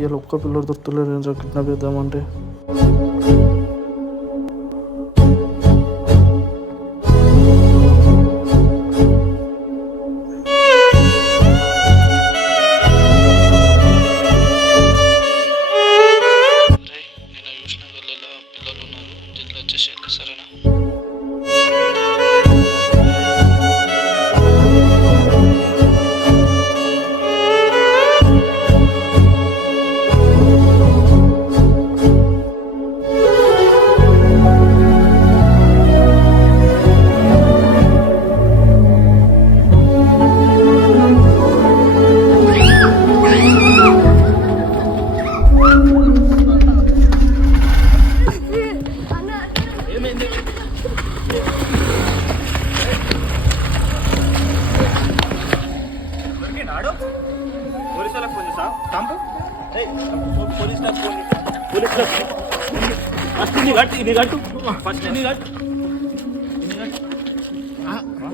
ఇలా ఒక్క పిల్లలు దొరుకుతలేరు కిడ్నాప్ చేద్దామంటే.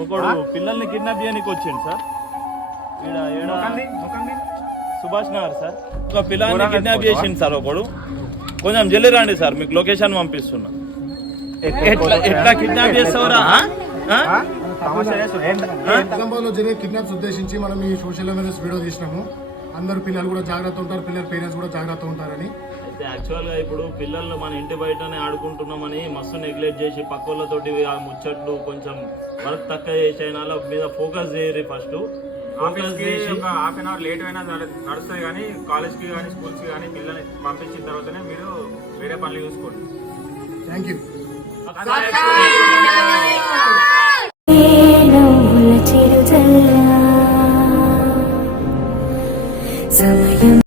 ఒకడు పిల్లల్ని కిడ్నాప్ చేయడానికి వచ్చింది సార్. సుభాష్ నగర్ సార్. ఒక పిల్లల్ని కిడ్నాప్ చేసింది సార్ ఒకడు. కొంచెం జల్లి రండి సార్, మీకు లొకేషన్ పంపిస్తున్నా. ఎట్లా కిడ్నాప్ చేస్తావురా? నిజామాబాద్లో జరిగే కిడ్నాప్స్ ఉద్దేశించి మనం ఈ సోషల్ మీడియాస్ వీడియో తీసినాము. అందరు పిల్లలు కూడా జాగ్రత్త ఉంటారు, పిల్లల పేరెంట్స్ కూడా జాగ్రత్త ఉంటారని. యాక్చువల్గా ఇప్పుడు పిల్లలు మన ఇంటి బయటనే ఆడుకుంటున్నామని మస్తు నెగ్లెక్ట్ చేసి పక్కలతోటి ఆ ముచ్చట్లు కొంచెం వర్క్ తక్కువ చేసే మీద ఫోకస్ చేయరు. ఫస్ట్ ఫోకస్ చేసి ఒక హాఫ్ అన్ అవర్ లేట్ అయినా నడుస్తుంది, కానీ కాలేజ్కి కానీ స్కూల్స్కి కానీ పిల్లల్ని పంపించిన తర్వాతనే మీరు వేరే పనులు చూసుకోండి. Thank you.